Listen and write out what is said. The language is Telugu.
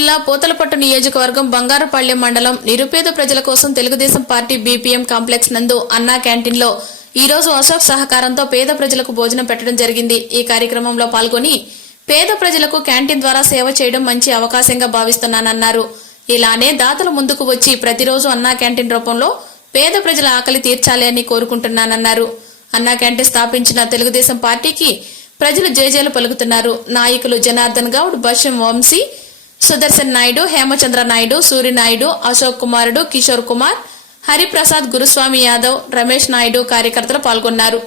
జిల్లా పోతలపట్టు నియోజకవర్గం బంగారపాళ్యం మండలం నిరుపేద ప్రజల కోసం తెలుగుదేశం పార్టీ బీపీఎం కాంప్లెక్స్ నందు అన్నా క్యాంటీన్లో ఈ రోజు అశోక్ సహకారంతో పేద ప్రజలకు భోజనం పెట్టడం జరిగింది. ఈ కార్యక్రమంలో పాల్గొని పేద ప్రజలకు క్యాంటీన్ ద్వారా సేవ చేయడం మంచి అవకాశంగా భావిస్తున్నానన్నారు. ఇలానే దాతలు ముందుకు వచ్చి ప్రతిరోజు అన్నా క్యాంటీన్ రూపంలో పేద ప్రజల ఆకలి తీర్చాలి అని కోరుకుంటున్నానన్నారు. అన్నా క్యాంటీన్ స్థాపించిన తెలుగుదేశం పార్టీకి ప్రజలు జేజేలు పలుకుతున్నారు. నాయకులు జనార్దన్ గౌడ్ బషం వంశీ సుదర్శన్ నాయుడు హేమచంద్ర నాయుడు సూర్యనాయుడు అశోక్ కుమారుడు కిషోర్ కుమార్ హరిప్రసాద్ గురుస్వామి యాదవ్ రమేష్ నాయుడు కార్యకర్తలు పాల్గొన్నారు.